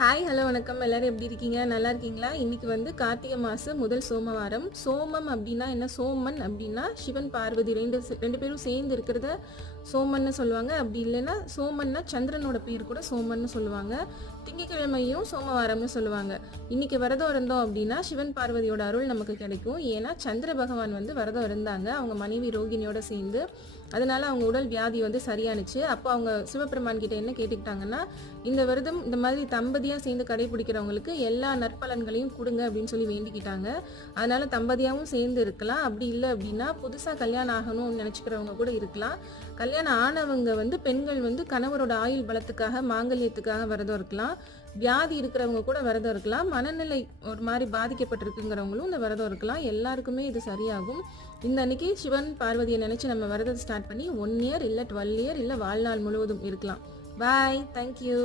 Hi hello வணக்கம். எல்லாரும் எப்படி இருக்கீங்க? நல்லா இருக்கீங்களா? இன்னைக்கு வந்து கார்த்திகை மாதம் முதல் சோமவாரம். சோமம் அப்படின்னா என்ன? சோமன் அப்படின்னா சிவன் பார்வதி ரெண்டு பேரும் சேர்ந்து இருக்கிறத சோமன்னு சொல்லுவாங்க. அப்படி இல்லைன்னா சோமன்னா சந்திரனோட பேர் கூட சோமன்னு சொல்லுவாங்க. திங்கக்கிழமையும் சோமவாரம்னு சொல்லுவாங்க. இன்னைக்கு விரதம் இருந்தோம் அப்படின்னா சிவன் பார்வதியோட அருள் நமக்கு கிடைக்கும். ஏன்னா சந்திர பகவான் வந்து விரதம் இருந்தாங்க அவங்க மனைவி ரோகிணியோட சேர்ந்து. அதனால அவங்க உடல் வியாதி வந்து சரியானுச்சு. அப்போ அவங்க சிவபெருமான் கிட்ட என்ன கேட்டுக்கிட்டாங்கன்னா, இந்த விரதம் இந்த மாதிரி தம்பதியாக சேர்ந்து கடைபிடிக்கிறவங்களுக்கு எல்லா நற்பலன்களையும் கொடுங்க அப்படின்னு சொல்லி வேண்டிக்கிட்டாங்க. அதனால தம்பதியாகவும் சேர்ந்து இருக்கலாம். அப்படி இல்லை அப்படின்னா புதுசாக கல்யாணம் ஆகணும்னு நினச்சிக்கிறவங்க கூட இருக்கலாம். கல்யாணம் ஆனவங்க வந்து பெண்கள் வந்து கணவரோட ஆயுள் பலத்துக்காக மாங்கல்யத்துக்காக விரதம் இருக்கலாம். வியாதி இருக்கிறவங்க கூட விரதம் இருக்கலாம். மனநிலை ஒரு மாதிரி பாதிக்கப்பட்டிருக்குங்கிறவங்களும் இந்த விரதம் இருக்கலாம். எல்லாருக்குமே இது சரியாகும். இந்த அன்னைக்கு சிவன் பார்வதியை நினைச்சு நம்ம விரதத்தை ஸ்டார்ட் பண்ணி 1 இயர் இல்லை 12 இயர் இல்லை வாழ்நாள் முழுவதும் இருக்கலாம். பாய், தேங்க்யூ.